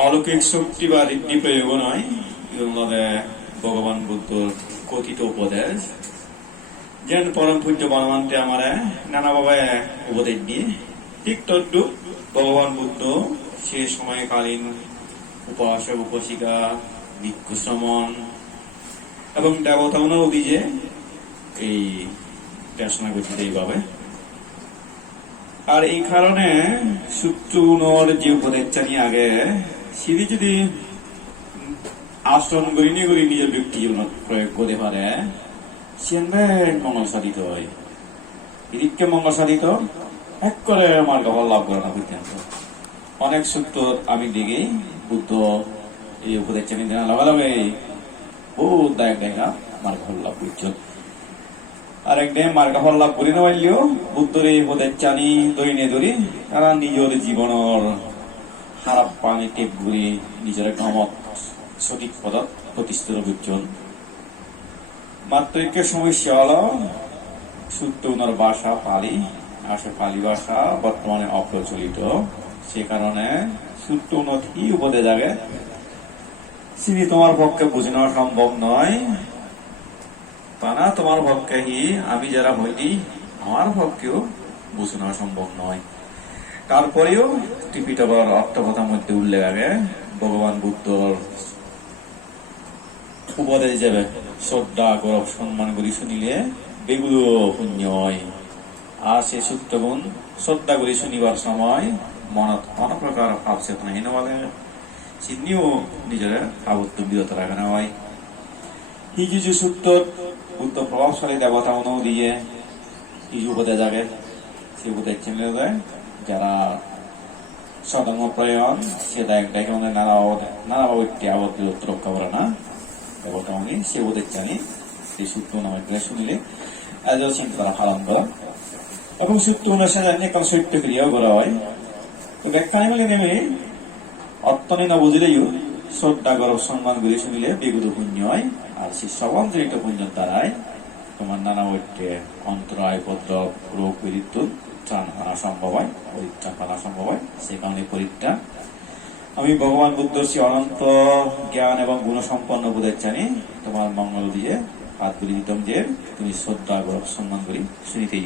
অলৌকিক শক্তি বা ঋদ্ধি প্রয়োগ নয়, এগুলোতে ভগবান বুদ্ধর কথিত উপদেশ। যেন পরম পূজ্য বনমান্তে আমার নানাভাবে উপদেশ দিয়ে ঠিক তদ্রুপ ভগবান বুদ্ধ সে সময়কালীন উপাসক উপাসিকা ভিক্ষু শ্রমণ এবং দেবতাগণ অভিজে এই দেশনা গঠিত এইভাবে। আর এই কারণে সূত্রগুণর যে উপদেশ জানি আগে সিঁড়ি যদি আচরণ করি নিজের ব্যক্তি জীবন প্রয়োগ করতে পারে সে মঙ্গল সাধিত হয়। এদিককে মঙ্গল সাধিত এক করে মার্গ ফল লাভ করে না পর্যন্ত। অনেক সূত্র আমি দেখি বুদ্ধ এই উপদেশ জানি দেনা লগে বহুত দায়ক দেখা মার্গ ফল লাভ করছে। আর একদিন মার্গ ফল লাভ করি নাইলেও বুদ্ধর এই উপদেশ জানি ধরি তারা নিজের জীবনের খারাপ পানি টেপ ঘুরি নিজের গমত সঠিক পদত প্রতিষ্ঠিত করছেন। মাত্র একটা সমস্যা হলো সূত্র ওনার ভাষা পালি, আসে পালি ভাষা বর্তমানে অপ্রচলিত। সে কারণে সূত্র উন্নতি উপদেশ আগে চিনি তোমার পক্ষে বুঝে নেওয়া সম্ভব নয়। তা না তোমার পক্ষে আমি যারা হইনি আমার পক্ষেও বুঝে নেওয়া সম্ভব নয়। তারপরেও ত্রিপিটকের অর্থকথার মধ্যে উল্লেখ আগে ভগবান বুদ্ধর উপদেশ যাবে শ্রদ্ধা গৌরব সম্মান করি শুনিলে বেগুলো পুণ্য হয়। আর সে সূত্রগুণ শ্রদ্ধা করি শুনিবার সময় মনত অনেক প্রকার ভাব চেতনাহীন বলে সিদ্ধিও নিজের আবদ্ধ বিরত রাখা না হয়। হিজু সূত্র বুদ্ধ প্রভাবশালী দেবতা মনেও দিয়ে হিজু উপদেশ আগে সে উপদেশ চিনলে যায় যারা সদর্মপ্রায়ণ সে দেখে মনে নানাভাবে আবদ্ধ রক্ষা করে না দেবতা উনি সে উপদেশ জানি সেই সূত্র নামের শুনিলে চিন্তা তারা পালন করা এবং সূত্র অনুসারে জানি একটা সত্য ক্রিয়াও করা হয়। তো ব্যাখ্যা নেমে অত্যনে না বুঝলেও শ্রদ্ধা গৌরব সম্মান করে শুনিলে বেগুলো পুণ্য হয়। আর সেই সবঞ্জনিত পুণ্যের দ্বারাই তোমার নানা ঐক্যে অন্তরায় উপদ্রব রোগ পরিত্রাণ আনা সম্ভব হয়, পরিত্রাণ আনা সম্ভব হয়। সে কারণে পরিত্রাণ আমি ভগবান বুদ্ধর সে অনন্ত জ্ঞান এবং গুণসম্পন্ন উপদেশ জানি তোমার মঙ্গল দিয়ে হাত গুলি দিতাম যে তুমি শ্রদ্ধা গৌরব সম্মান করি শুনিতে